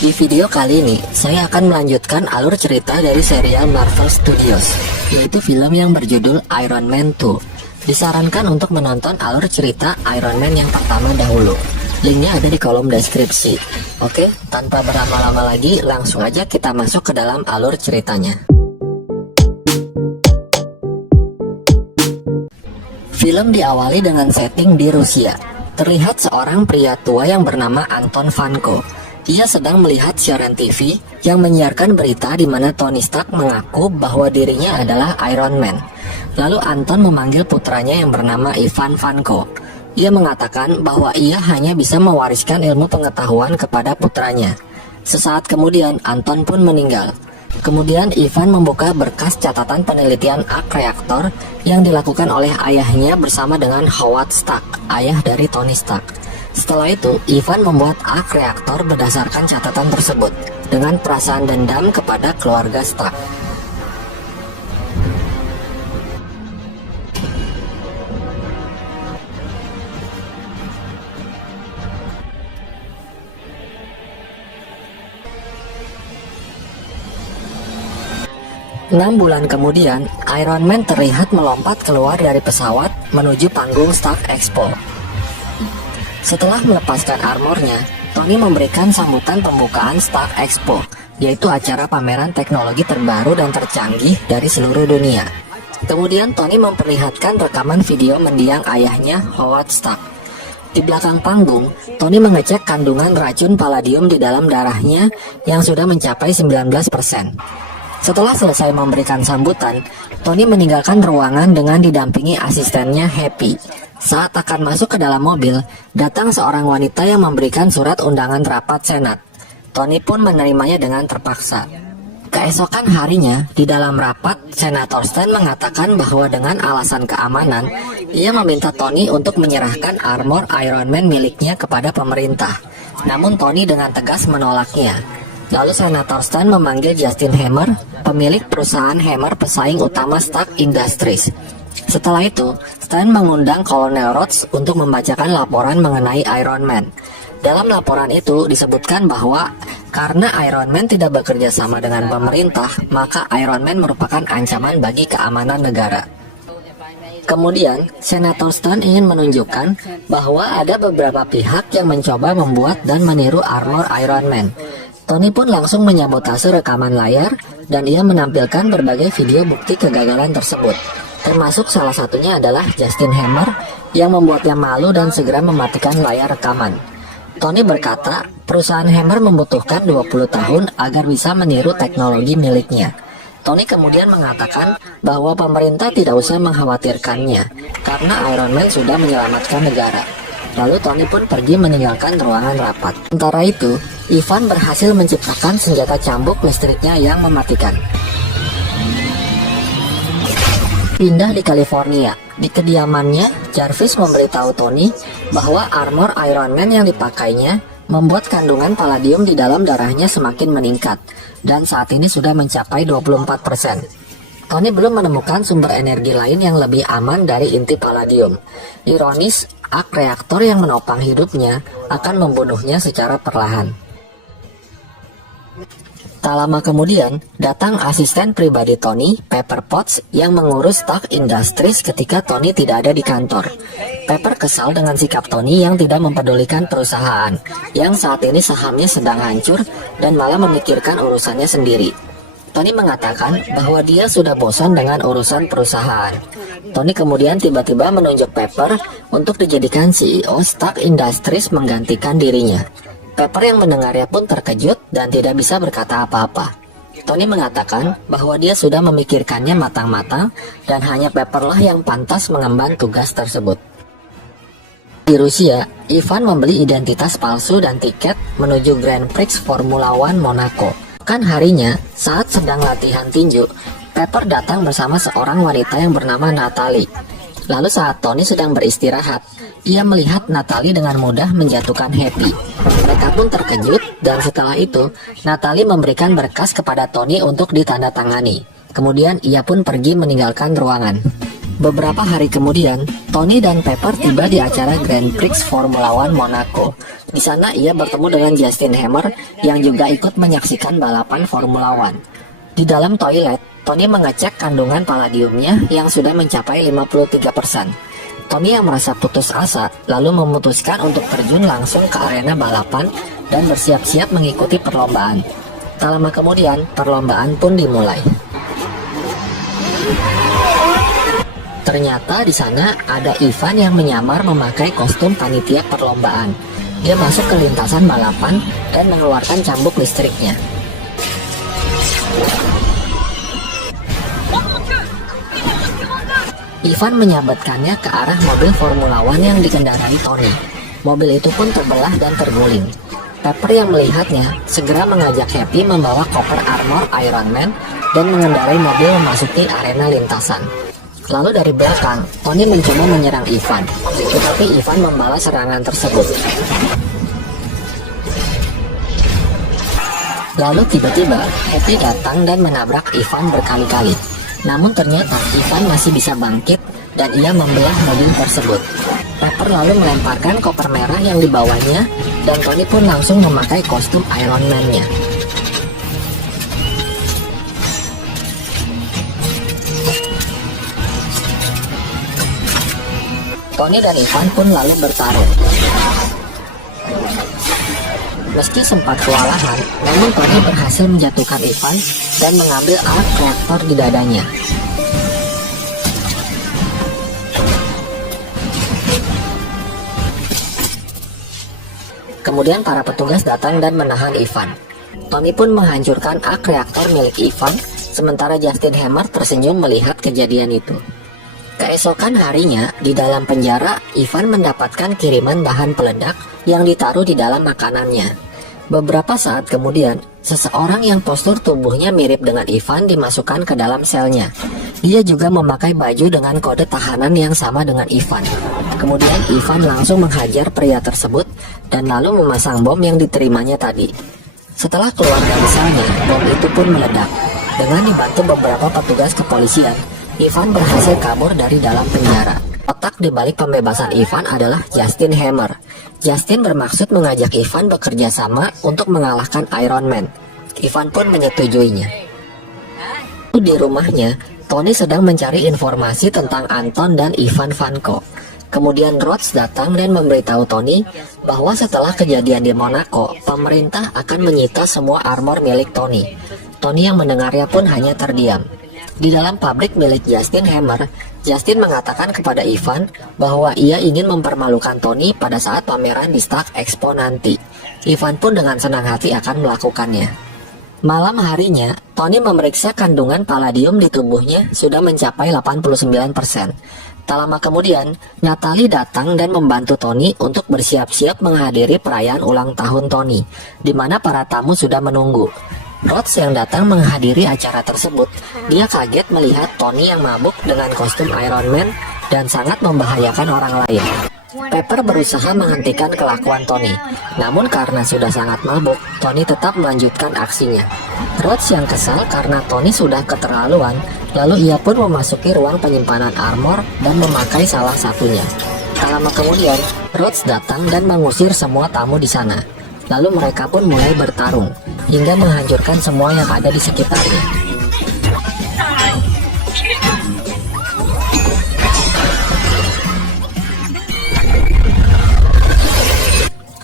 Di video kali ini, saya akan melanjutkan alur cerita dari serial Marvel Studios, yaitu film yang berjudul Iron Man 2. Disarankan untuk menonton alur cerita Iron Man yang pertama dahulu. Linknya ada di kolom deskripsi. Oke, tanpa berlama-lama lagi, langsung aja kita masuk ke dalam alur ceritanya. Film diawali dengan setting di Rusia. Terlihat seorang pria tua yang bernama Anton Vanko. Ia sedang melihat siaran TV yang menyiarkan berita di mana Tony Stark mengaku bahwa dirinya adalah Iron Man. Lalu Anton memanggil putranya yang bernama Ivan Vanko. Ia mengatakan bahwa ia hanya bisa mewariskan ilmu pengetahuan kepada putranya. Sesaat kemudian Anton pun meninggal. Kemudian Ivan membuka berkas catatan penelitian arc reaktor yang dilakukan oleh ayahnya bersama dengan Howard Stark, ayah dari Tony Stark. Setelah itu, Ivan membuat arc reaktor berdasarkan catatan tersebut dengan perasaan dendam kepada keluarga Stark. Enam bulan kemudian, Iron Man terlihat melompat keluar dari pesawat menuju panggung Stark Expo. Setelah melepaskan armornya, Tony memberikan sambutan pembukaan Stark Expo, yaitu acara pameran teknologi terbaru dan tercanggih dari seluruh dunia. Kemudian Tony memperlihatkan rekaman video mendiang ayahnya, Howard Stark. Di belakang panggung, Tony mengecek kandungan racun palladium di dalam darahnya yang sudah mencapai 19%. Setelah selesai memberikan sambutan, Tony meninggalkan ruangan dengan didampingi asistennya Happy. Saat akan masuk ke dalam mobil, datang seorang wanita yang memberikan surat undangan rapat Senat. Tony pun menerimanya dengan terpaksa. Keesokan harinya, di dalam rapat, Senator Stan mengatakan bahwa dengan alasan keamanan, ia meminta Tony untuk menyerahkan armor Iron Man miliknya kepada pemerintah. Namun Tony dengan tegas menolaknya. Lalu Senator Stan memanggil Justin Hammer, pemilik perusahaan Hammer pesaing utama Stark Industries. Setelah itu, Stan mengundang Kolonel Rhodes untuk membacakan laporan mengenai Iron Man. Dalam laporan itu disebutkan bahwa karena Iron Man tidak bekerja sama dengan pemerintah, maka Iron Man merupakan ancaman bagi keamanan negara. Kemudian, Senator Stan ingin menunjukkan bahwa ada beberapa pihak yang mencoba membuat dan meniru armor Iron Man. Tony pun langsung menyabotase rekaman layar dan ia menampilkan berbagai video bukti kegagalan tersebut. Termasuk salah satunya adalah Justin Hammer yang membuatnya malu dan segera mematikan layar rekaman. Tony berkata, perusahaan Hammer membutuhkan 20 tahun agar bisa meniru teknologi miliknya. Tony kemudian mengatakan bahwa pemerintah tidak usah mengkhawatirkannya karena Iron Man sudah menyelamatkan negara. Lalu Tony pun pergi meninggalkan ruangan rapat. Sementara itu, Ivan berhasil menciptakan senjata cambuk listriknya yang mematikan. Pindah di California. Di kediamannya, Jarvis memberitahu Tony bahwa armor Iron Man yang dipakainya membuat kandungan palladium di dalam darahnya semakin meningkat dan saat ini sudah mencapai 24%. Tony belum menemukan sumber energi lain yang lebih aman dari inti palladium. Ironis, arc reaktor yang menopang hidupnya akan membunuhnya secara perlahan. Tak lama kemudian, datang asisten pribadi Tony, Pepper Potts, yang mengurus Stark Industries ketika Tony tidak ada di kantor. Pepper kesal dengan sikap Tony yang tidak mempedulikan perusahaan, yang saat ini sahamnya sedang hancur dan malah memikirkan urusannya sendiri. Tony mengatakan bahwa dia sudah bosan dengan urusan perusahaan. Tony kemudian tiba-tiba menunjuk Pepper untuk dijadikan CEO Stark Industries menggantikan dirinya. Pepper yang mendengarnya pun terkejut dan tidak bisa berkata apa-apa. Tony mengatakan bahwa dia sudah memikirkannya matang-matang dan hanya Pepper lah yang pantas mengemban tugas tersebut. Di Rusia, Ivan membeli identitas palsu dan tiket menuju Grand Prix Formula One Monaco. Kan harinya, saat sedang latihan tinju, Pepper datang bersama seorang wanita yang bernama Natalie. Lalu saat Tony sedang beristirahat, ia melihat Natalie dengan mudah menjatuhkan Happy. Mereka pun terkejut dan setelah itu, Natalie memberikan berkas kepada Tony untuk ditandatangani. Kemudian ia pun pergi meninggalkan ruangan. Beberapa hari kemudian, Tony dan Pepper tiba di acara Grand Prix Formula One Monaco. Di sana ia bertemu dengan Justin Hammer yang juga ikut menyaksikan balapan Formula One. Di dalam toilet, Tony mengecek kandungan palladiumnya yang sudah mencapai 53%. Tony yang merasa putus asa lalu memutuskan untuk terjun langsung ke arena balapan dan bersiap-siap mengikuti perlombaan. Tak lama kemudian, perlombaan pun dimulai. Ternyata di sana ada Ivan yang menyamar memakai kostum panitia perlombaan. Dia masuk ke lintasan balapan dan mengeluarkan cambuk listriknya. Ivan menyabetkannya ke arah mobil Formula One yang dikendarai Tony. Mobil itu pun terbelah dan terguling. Pepper yang melihatnya segera mengajak Happy membawa koper armor Iron Man dan mengendarai mobil memasuki arena lintasan. Lalu dari belakang, Tony mencoba menyerang Ivan, tetapi Ivan membalas serangan tersebut. Lalu tiba-tiba, Happy datang dan menabrak Ivan berkali-kali. Namun ternyata Ivan masih bisa bangkit dan ia membelah mobil tersebut. Pepper lalu melemparkan koper merah yang dibawanya dan Tony pun langsung memakai kostum Iron Man-nya. Tony dan Ivan pun lalu bertarung. Meski sempat kewalahan, namun Tony berhasil menjatuhkan Ivan dan mengambil alat reaktor di dadanya. Kemudian para petugas datang dan menahan Ivan. Tony pun menghancurkan ak reaktor milik Ivan, sementara Justin Hammer tersenyum melihat kejadian itu. Keesokan harinya, di dalam penjara, Ivan mendapatkan kiriman bahan peledak yang ditaruh di dalam makanannya. Beberapa saat kemudian, seseorang yang postur tubuhnya mirip dengan Ivan dimasukkan ke dalam selnya. Dia juga memakai baju dengan kode tahanan yang sama dengan Ivan. Kemudian Ivan langsung menghajar pria tersebut dan lalu memasang bom yang diterimanya tadi. Setelah keluar dari selnya, bom itu pun meledak. Dengan dibantu beberapa petugas kepolisian, Ivan berhasil kabur dari dalam penjara. Otak di balik pembebasan Ivan adalah Justin Hammer. Justin bermaksud mengajak Ivan bekerja sama untuk mengalahkan Iron Man. Ivan pun menyetujuinya. Di rumahnya, Tony sedang mencari informasi tentang Anton dan Ivan Vanko. Kemudian Rhodes datang dan memberitahu Tony bahwa setelah kejadian di Monaco, pemerintah akan menyita semua armor milik Tony. Tony yang mendengarnya pun hanya terdiam. Di dalam pabrik milik Justin Hammer, Justin mengatakan kepada Ivan bahwa ia ingin mempermalukan Tony pada saat pameran di Stark Expo nanti. Ivan pun dengan senang hati akan melakukannya. Malam harinya, Tony memeriksa kandungan palladium di tubuhnya sudah mencapai 89%. Tak lama kemudian, Natalie datang dan membantu Tony untuk bersiap-siap menghadiri perayaan ulang tahun Tony, di mana para tamu sudah menunggu. Rhodes yang datang menghadiri acara tersebut, dia kaget melihat Tony yang mabuk dengan kostum Iron Man dan sangat membahayakan orang lain. Pepper berusaha menghentikan kelakuan Tony, namun karena sudah sangat mabuk, Tony tetap melanjutkan aksinya. Rhodes yang kesal karena Tony sudah keterlaluan, lalu ia pun memasuki ruang penyimpanan armor dan memakai salah satunya. Tak lama kemudian, Rhodes datang dan mengusir semua tamu di sana. Lalu mereka pun mulai bertarung, hingga menghancurkan semua yang ada di sekitarnya.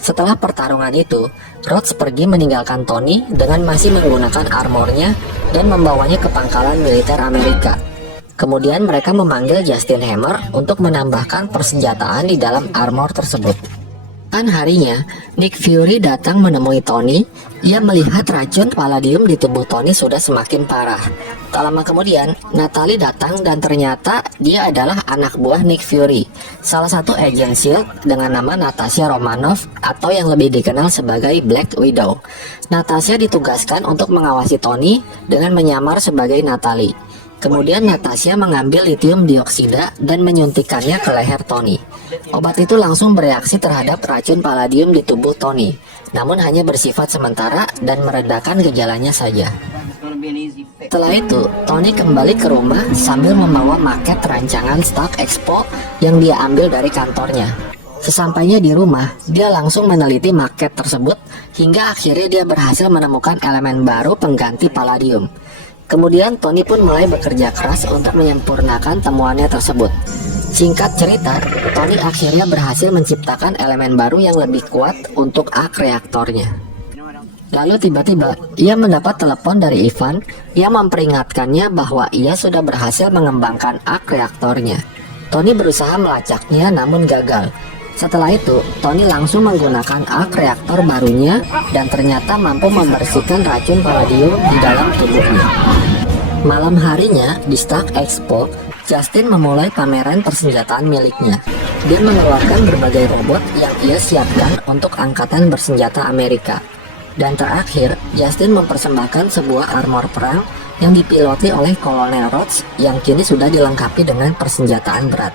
Setelah pertarungan itu, Rhodes pergi meninggalkan Tony dengan masih menggunakan armornya dan membawanya ke pangkalan militer Amerika. Kemudian mereka memanggil Justin Hammer untuk menambahkan persenjataan di dalam armor tersebut. Harinya, Nick Fury datang menemui Tony. Ia melihat racun palladium di tubuh Tony sudah semakin parah. Tak lama kemudian, Natalie datang dan ternyata dia adalah anak buah Nick Fury, salah satu agen SHIELD dengan nama Natasha Romanoff atau yang lebih dikenal sebagai Black Widow. Natasha ditugaskan untuk mengawasi Tony dengan menyamar sebagai Natalie. Kemudian Natasha mengambil lithium dioksida dan menyuntikkannya ke leher Tony. Obat itu langsung bereaksi terhadap racun palladium di tubuh Tony, namun hanya bersifat sementara dan meredakan gejalanya saja. Setelah itu, Tony kembali ke rumah sambil membawa maket rancangan Stark Expo yang dia ambil dari kantornya. Sesampainya di rumah, dia langsung meneliti maket tersebut hingga akhirnya dia berhasil menemukan elemen baru pengganti palladium. Kemudian Tony pun mulai bekerja keras untuk menyempurnakan temuannya tersebut. Singkat cerita, Tony akhirnya berhasil menciptakan elemen baru yang lebih kuat untuk arc reaktornya. Lalu tiba-tiba, ia mendapat telepon dari Ivan yang memperingatkannya bahwa ia sudah berhasil mengembangkan arc reaktornya. Tony berusaha melacaknya namun gagal. Setelah itu, Tony langsung menggunakan arc reaktor barunya dan ternyata mampu membersihkan racun palladium di dalam tubuhnya. Malam harinya, di Stark Expo, Justin memulai pameran persenjataan miliknya. Dia mengeluarkan berbagai robot yang ia siapkan untuk Angkatan Bersenjata Amerika. Dan terakhir, Justin mempersembahkan sebuah armor perang yang dipiloti oleh Kolonel Rhodes yang kini sudah dilengkapi dengan persenjataan berat.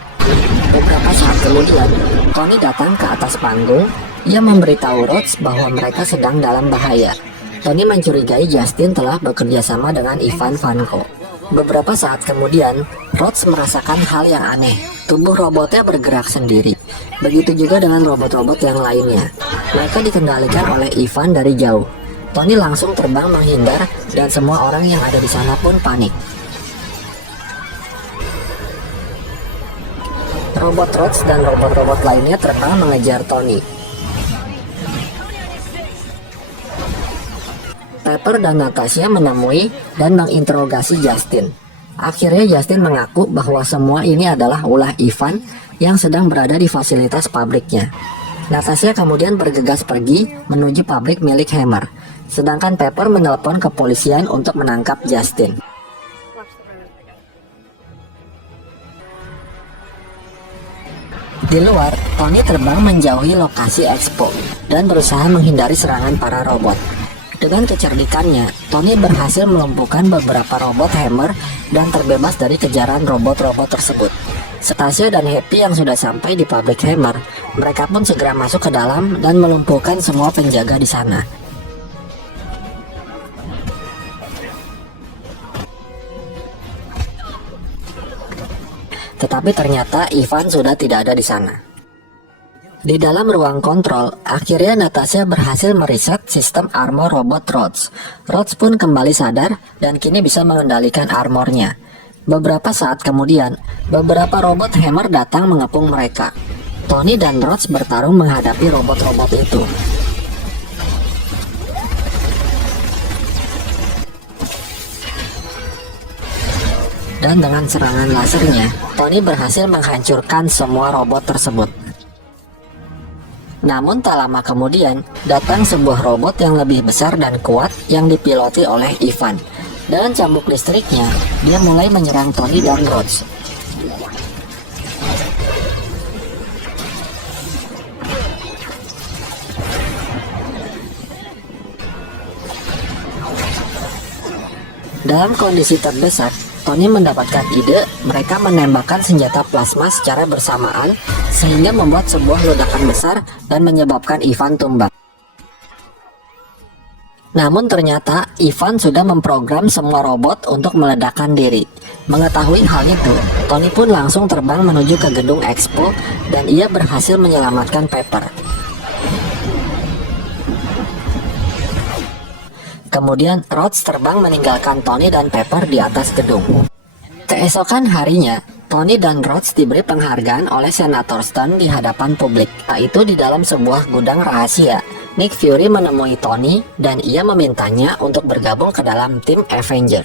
Beberapa saat kemudian, Tony datang ke atas panggung. Ia memberitahu Rhodes bahwa mereka sedang dalam bahaya. Tony mencurigai Justin telah bekerja sama dengan Ivan Vanko. Beberapa saat kemudian, Rhodes merasakan hal yang aneh. Tubuh robotnya bergerak sendiri. Begitu juga dengan robot-robot yang lainnya. Mereka dikendalikan oleh Ivan dari jauh. Tony langsung terbang menghindar dan semua orang yang ada di sana pun panik. Robot Rhodes dan robot-robot lainnya terbang mengejar Tony. Pepper dan Natasha menemui dan menginterogasi Justin. Akhirnya Justin mengaku bahwa semua ini adalah ulah Ivan yang sedang berada di fasilitas pabriknya. Natasha kemudian bergegas pergi menuju pabrik milik Hammer, sedangkan Pepper menelpon kepolisian untuk menangkap Justin. Di luar, Tony terbang menjauhi lokasi Expo dan berusaha menghindari serangan para robot. Dengan kecerdikannya, Tony berhasil melumpuhkan beberapa robot Hammer dan terbebas dari kejaran robot-robot tersebut. Stasia dan Happy yang sudah sampai di pabrik Hammer, mereka pun segera masuk ke dalam dan melumpuhkan semua penjaga di sana. Tetapi ternyata Ivan sudah tidak ada di sana. Di dalam ruang kontrol, akhirnya Natasha berhasil meriset sistem armor robot Rhodes. Rhodes pun kembali sadar dan kini bisa mengendalikan armornya. Beberapa saat kemudian, beberapa robot Hammer datang mengepung mereka. Tony dan Rhodes bertarung menghadapi robot-robot itu. Dan dengan serangan lasernya, Tony berhasil menghancurkan semua robot tersebut. Namun tak lama kemudian, datang sebuah robot yang lebih besar dan kuat yang dipiloti oleh Ivan. Dengan cambuk listriknya, dia mulai menyerang Tony dan Rhodes. Dalam kondisi terdesak, Tony mendapatkan ide mereka menembakkan senjata plasma secara bersamaan sehingga membuat sebuah ledakan besar dan menyebabkan Ivan tumbang. Namun ternyata Ivan sudah memprogram semua robot untuk meledakkan diri. Mengetahui hal itu, Tony pun langsung terbang menuju ke gedung Expo dan ia berhasil menyelamatkan Pepper. Kemudian Rhodes terbang meninggalkan Tony dan Pepper di atas gedung. Keesokan harinya, Tony dan Rhodes diberi penghargaan oleh Senator Stone di hadapan publik, yaitu di dalam sebuah gudang rahasia. Nick Fury menemui Tony dan ia memintanya untuk bergabung ke dalam tim Avenger.